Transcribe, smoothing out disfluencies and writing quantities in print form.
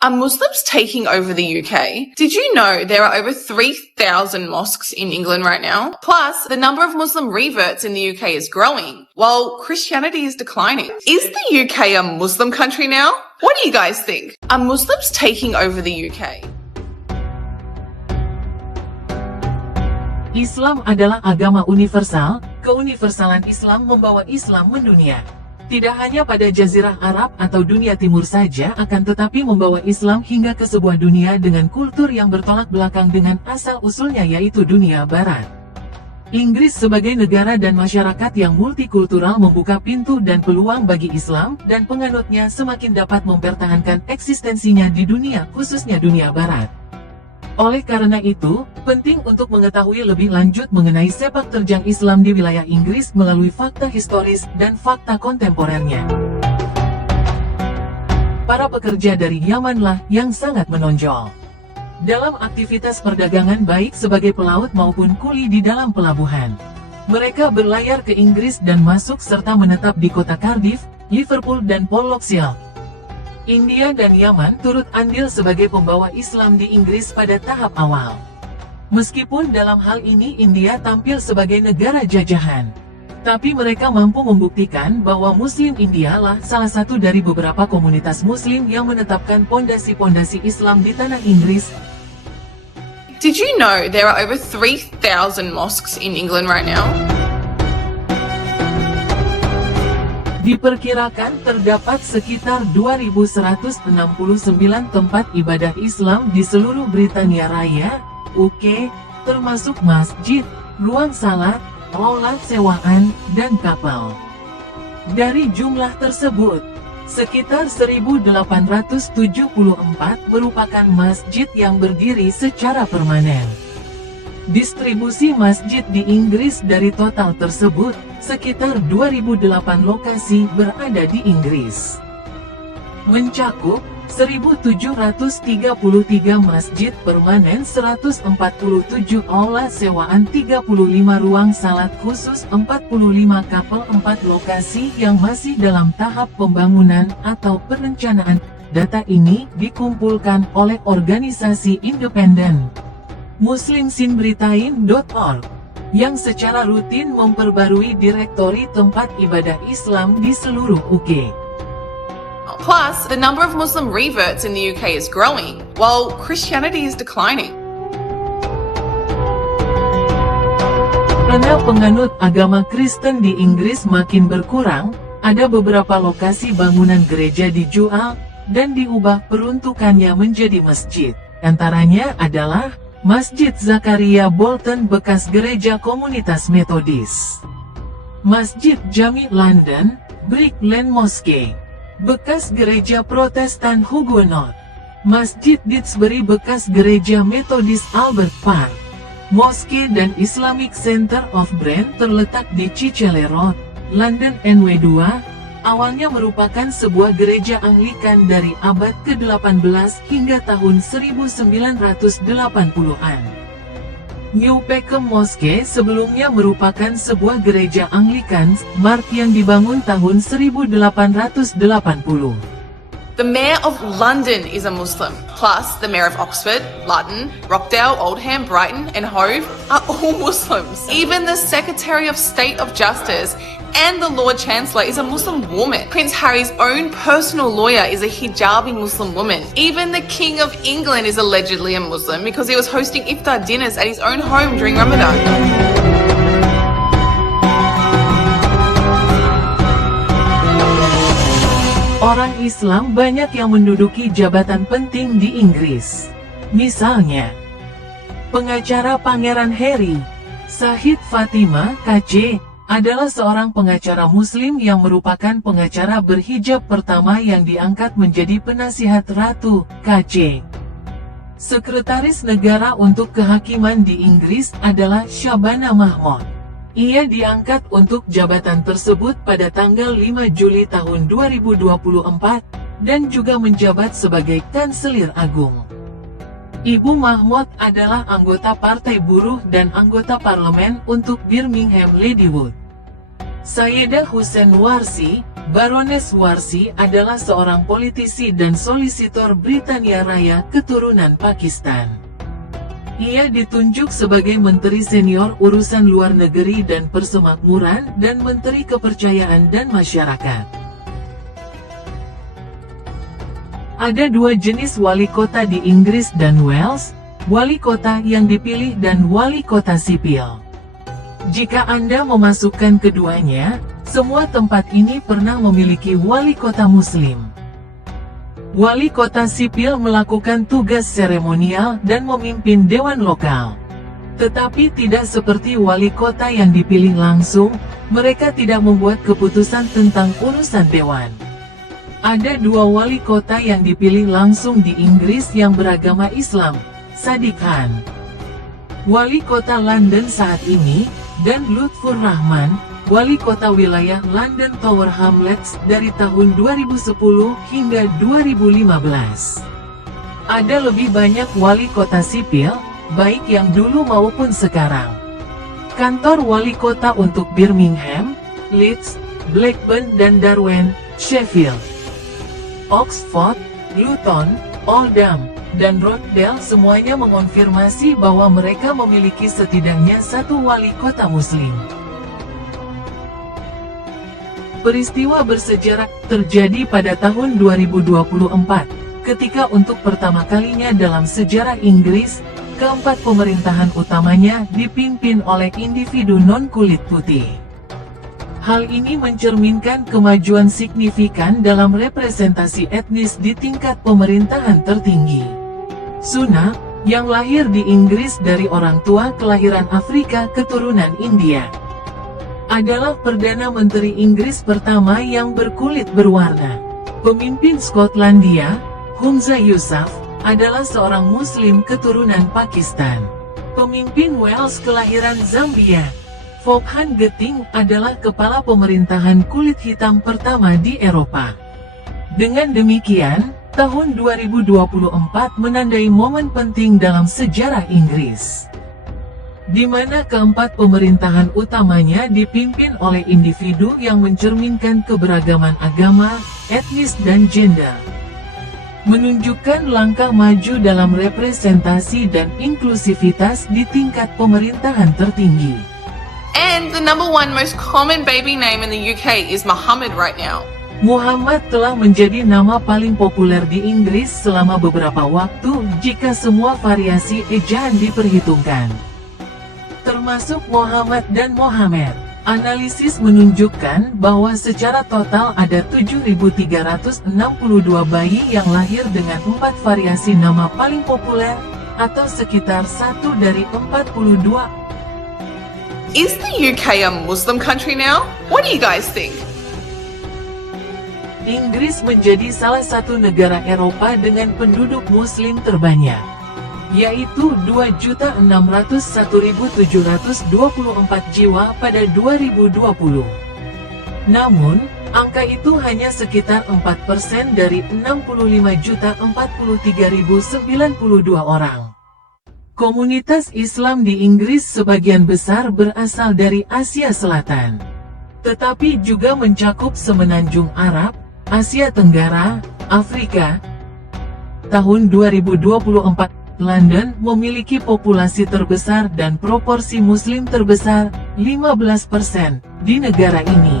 Are Muslims taking over the UK? Did you know there are over 3,000 mosques in England right now? Plus, the number of Muslim reverts in the UK is growing, while Christianity is declining. Is the UK a Muslim country now? What do you guys think? Are Muslims taking over the UK? Islam adalah agama universal. Keuniversalan Islam membawa Islam mendunia. Tidak hanya pada Jazirah Arab atau dunia timur saja, akan tetapi membawa Islam hingga ke sebuah dunia dengan kultur yang bertolak belakang dengan asal-usulnya, yaitu dunia barat. Inggris sebagai negara dan masyarakat yang multikultural membuka pintu dan peluang bagi Islam, dan penganutnya semakin dapat mempertahankan eksistensinya di dunia, khususnya dunia barat. Oleh karena itu, penting untuk mengetahui lebih lanjut mengenai sepak terjang Islam di wilayah Inggris melalui fakta historis dan fakta kontemporernya. Para pekerja dari Yamanlah yang sangat menonjol dalam aktivitas perdagangan, baik sebagai pelaut maupun kuli di dalam pelabuhan. Mereka berlayar ke Inggris dan masuk serta menetap di kota Cardiff, Liverpool dan Pollokshiel. India dan Yaman turut andil sebagai pembawa Islam di Inggris pada tahap awal. Meskipun dalam hal ini India tampil sebagai negara jajahan, tapi mereka mampu membuktikan bahwa Muslim India lah salah satu dari beberapa komunitas Muslim yang menetapkan pondasi-pondasi Islam di tanah Inggris. Did you know there are over 3,000 mosques in England right now? Diperkirakan terdapat sekitar 2.169 tempat ibadah Islam di seluruh Britania Raya, UK, termasuk masjid, ruang salat, aula sewaan, dan kapel. Dari jumlah tersebut, sekitar 1.874 merupakan masjid yang berdiri secara permanen. Distribusi masjid di Inggris dari total tersebut, sekitar 2.008 lokasi berada di Inggris. Mencakup 1.733 masjid permanen, 147 aula sewaan, 35 ruang salat khusus, 45 kapel, 4 lokasi yang masih dalam tahap pembangunan atau perencanaan. Data ini dikumpulkan oleh organisasi independen muslimsinbritain.org yang secara rutin memperbarui direktori tempat ibadah Islam di seluruh UK. Plus, the number of Muslim reverts in the UK is growing, while Christianity is declining. Karena penganut agama Kristen di Inggris makin berkurang, ada beberapa lokasi bangunan gereja dijual dan diubah peruntukannya menjadi masjid. Antaranya adalah Masjid Zakaria Bolton bekas gereja komunitas Metodis, Masjid Jami London, Brickland Mosque, bekas gereja Protestan Huguenot, Masjid Didsbury bekas gereja Metodis Albert Park, Mosque dan Islamic Center of Brent terletak di Chichele Road, London NW2, awalnya merupakan sebuah gereja Anglikan dari abad ke-18 hingga tahun 1980-an. New Peckham Mosque sebelumnya merupakan sebuah gereja Anglikan Mart yang dibangun tahun 1880. The Mayor of London is a Muslim, plus the Mayor of Oxford, Luton, Rockdale, Oldham, Brighton and Hove are all Muslims. Even the Secretary of State of Justice and the Lord Chancellor is a Muslim woman. Prince Harry's own personal lawyer is a hijabi Muslim woman. Even the King of England is allegedly a Muslim because he was hosting iftar dinners at his own home during Ramadan. Orang Islam banyak yang menduduki jabatan penting di Inggris. Misalnya, pengacara Pangeran Harry, Syahid Fatimah, KC, adalah seorang pengacara Muslim yang merupakan pengacara berhijab pertama yang diangkat menjadi penasihat Ratu, KC. Sekretaris Negara untuk Kehakiman di Inggris adalah Shabana Mahmud. Ia diangkat untuk jabatan tersebut pada tanggal 5 Juli tahun 2024, dan juga menjabat sebagai Kanselir Agung. Ibu Mahmud adalah anggota Partai Buruh dan anggota parlemen untuk Birmingham Ladywood. Sayyidah Hussein Warsi, Baroness Warsi adalah seorang politisi dan solisitor Britania Raya keturunan Pakistan. Ia ditunjuk sebagai Menteri Senior Urusan Luar Negeri dan Persemakmuran dan Menteri Kepercayaan dan Masyarakat. Ada dua jenis wali kota di Inggris dan Wales, wali kota yang dipilih dan wali kota sipil. Jika Anda memasukkan keduanya, semua tempat ini pernah memiliki wali kota Muslim. Wali kota sipil melakukan tugas seremonial dan memimpin dewan lokal. Tetapi tidak seperti wali kota yang dipilih langsung, mereka tidak membuat keputusan tentang urusan dewan. Ada dua wali kota yang dipilih langsung di Inggris yang beragama Islam, Sadiq Khan. Wali kota London saat ini, dan Lutfur Rahman, wali kota wilayah London Tower Hamlets dari tahun 2010 hingga 2015. Ada lebih banyak wali kota sipil, baik yang dulu maupun sekarang. Kantor wali kota untuk Birmingham, Leeds, Blackburn dan Darwen, Sheffield, Oxford, Luton, Oldham, dan Rochdale semuanya mengonfirmasi bahwa mereka memiliki setidaknya satu wali kota Muslim. Peristiwa bersejarah terjadi pada tahun 2024, ketika untuk pertama kalinya dalam sejarah Inggris, keempat pemerintahan utamanya dipimpin oleh individu non-kulit putih. Hal ini mencerminkan kemajuan signifikan dalam representasi etnis di tingkat pemerintahan tertinggi. Sunak, yang lahir di Inggris dari orang tua kelahiran Afrika keturunan India, adalah Perdana Menteri Inggris pertama yang berkulit berwarna. Pemimpin Skotlandia, Humza Yousaf, adalah seorang Muslim keturunan Pakistan. Pemimpin Wales kelahiran Zambia, Foghan Geting, adalah kepala pemerintahan kulit hitam pertama di Eropa. Dengan demikian, tahun 2024 menandai momen penting dalam sejarah Inggris, di mana keempat pemerintahan utamanya dipimpin oleh individu yang mencerminkan keberagaman agama, etnis dan gender. Menunjukkan langkah maju dalam representasi dan inklusivitas di tingkat pemerintahan tertinggi. And the number one most common baby name in the UK is Muhammad right now. Muhammad telah menjadi nama paling populer di Inggris selama beberapa waktu jika semua variasi ejaan diperhitungkan, termasuk Muhammad dan Mohammed. Analisis menunjukkan bahwa secara total ada 7.362 bayi yang lahir dengan 4 variasi nama paling populer, atau sekitar 1 dari 42. Is the UK a Muslim country now? What do you guys think? Inggris menjadi salah satu negara Eropa dengan penduduk Muslim terbanyak, yaitu 2.601.724 jiwa pada 2020. Namun, angka itu hanya sekitar 4% dari 65.043.092 orang. Komunitas Islam di Inggris sebagian besar berasal dari Asia Selatan, tetapi juga mencakup semenanjung Arab, Asia Tenggara, Afrika. Tahun 2024, London memiliki populasi terbesar dan proporsi Muslim terbesar, 15%, di negara ini.